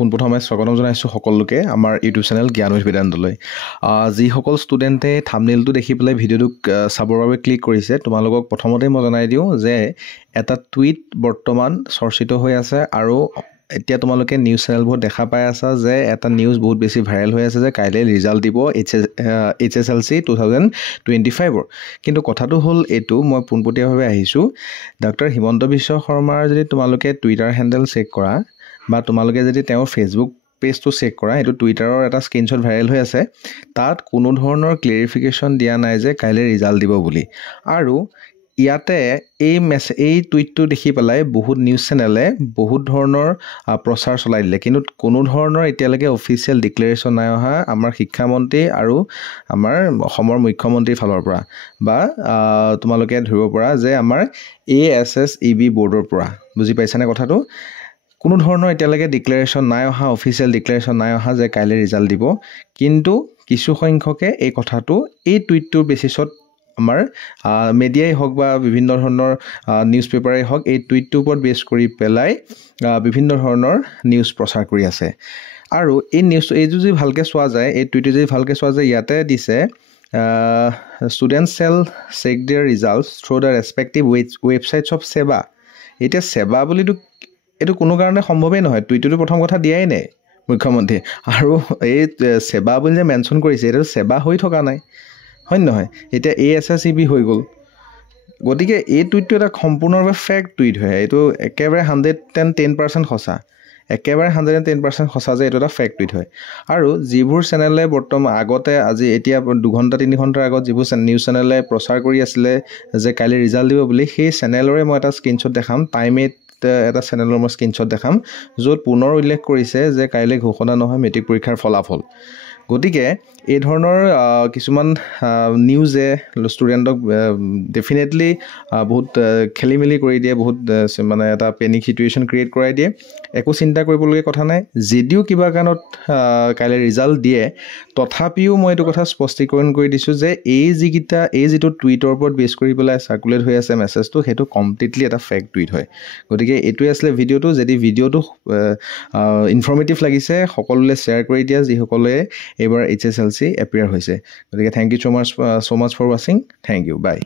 পোনপ্ৰথমে স্বাগতম জনাইছোঁ সকলোকে আমাৰ ইউটিউব চেনেল জ্ঞান উইথ বেদান্তলৈ। যিসকল ষ্টুডেণ্টে থাম্বনেইলটো দেখি পেলাই ভিডিঅ'টোক চাবৰ বাবে ক্লিক কৰিছে, তোমালোকক প্ৰথমতে মই জনাই দিওঁ যে এটা টুইট বৰ্তমান চৰ্চিত হৈ আছে আৰু এতিয়া তোমালোকে নিউজ চেনেলবোৰ দেখা পাই আছা যে এটা নিউজ বহুত বেছি ভাইৰেল হৈ আছে যে কাইলৈ ৰিজাল্ট দিব HSLC 2025-ৰ। কিন্তু কথাটো হ'ল এইটো, মই পোনপটীয়াভাৱে আহিছোঁ, ডক্টৰ হিমন্ত বিশ্ব শৰ্মাৰ যদি তোমালোকে টুইটাৰ হেণ্ডেল চেক কৰা বা তোমালোকে যদি তেওঁৰ ফেচবুক পেজটো চেক কৰা, এইটো টুইটাৰৰ এটা স্ক্ৰীনশ্বট ভাইৰেল হৈ আছে, তাত কোনো ধৰণৰ ক্লেৰিফিকেশ্যন দিয়া নাই যে কাইলৈ ৰিজাল্ট দিব বুলি। আৰু ইয়াতে এই টুইটটো দেখি পেলাই বহুত নিউজ চেনেলে বহুত ধৰণৰ প্ৰচাৰ চলাই দিলে, কিন্তু কোনো ধৰণৰ এতিয়ালৈকে অফিচিয়েল ডিক্লেৰেশ্যন নাই অহা আমাৰ শিক্ষামন্ত্ৰী আৰু আমাৰ অসমৰ মুখ্যমন্ত্ৰীৰ ফালৰ পৰা, বা তোমালোকে ধৰিব পৰা যে আমাৰ ASSEB বৰ্ডৰ পৰা। বুজি পাইছানে কথাটো? কোনো ধৰণৰ এতিয়ালৈকে ডিক্লেৰেশ্যন নাই অহা, অফিচিয়েল ডিক্লেৰেশ্যন নাই অহা যে কাইলৈ ৰিজাল্ট দিব। কিন্তু কিছু সংখ্যকে এই কথাটো এই টুইটটোৰ বেচিছত আমাৰ মিডিয়াই হওক বা বিভিন্ন ধৰণৰ নিউজ পেপাৰেই হওক এই টুইটটোৰ ওপৰত বেছ কৰি পেলাই বিভিন্ন ধৰণৰ নিউজ প্ৰচাৰ কৰি আছে। আৰু এই নিউজটো এইটো যদি ভালকৈ চোৱা যায়, এই টুইটটো যদি ভালকৈ চোৱা যায়, ইয়াতে দিছে students shall check their results through the respective websites of SEBA. এতিয়া ছেবা বুলিতো এইটো কোনো কাৰণে সম্ভৱেই নহয়, টুইটটো প্ৰথম কথা দিয়াই নাই মুখ্যমন্ত্ৰী, আৰু এই ছেবা বুলি যে মেনশ্যন কৰিছে এইটো ছেবা হৈ থকা নাই, হয় নহয়? এতিয়া ASSEB হৈ গ'ল। গতিকে এই টুইটটো এটা সম্পূৰ্ণভাৱে ফেক টুইট হয়, এইটো একেবাৰে 110% সঁচা, একেবাৰে 110% সঁচা যে এইটো এটা ফেক টুইট হয়। আৰু যিবোৰ চেনেলে বৰ্তমান আগতে এতিয়া 2 ঘণ্টা 3 ঘণ্টাৰ আগত যিবোৰ নিউজ চেনেলে প্ৰচাৰ কৰি আছিলে যে কাইলৈ ৰিজাল্ট দিব বুলি, সেই চেনেলৰে মই এটা স্ক্ৰীনশ্বট দেখাম, টাইম8 এটা চেনেলৰ মই স্ক্ৰীনশ্বট দেখাম, য'ত পুনৰ উল্লেখ কৰিছে যে কাইলৈ ঘোষণা নহয় মেট্ৰিক পৰীক্ষাৰ ফলাফল। গতিকে এই ধৰণৰ কিছুমান নিউজে ষ্টুডেণ্টক ডেফিনেটলি বহুত খেলি মেলি কৰি দিয়ে, বহুত মানে এটা পেনিক চিটুৱেশ্যন ক্ৰিয়েট কৰাই দিয়ে। একো চিন্তা কৰিবলগীয়া কথা নাই, যদিও কিবা কাৰণত কাইলৈ ৰিজাল্ট দিয়ে, তথাপিও মই এইটো কথা স্পষ্টীকৰণ কৰি দিছোঁ যে এই যিটো টুইটৰ ওপৰত বেছ কৰি পেলাই চাৰ্কুলেট হৈ আছে মেছেজটো, সেইটো কমপ্লিটলি এটা ফেক টুইট হয়। গতিকে এইটোৱে আছিলে ভিডিঅ'টো। যদি ভিডিঅ'টো ইনফৰ্মেটিভ লাগিছে সকলোলৈ শ্বেয়াৰ কৰি দিয়া যিসকলে এইবাৰ HSLC এপিয়াৰ হৈছে। গতিকে thank you so' much for ৱাচিং। Thank you, by.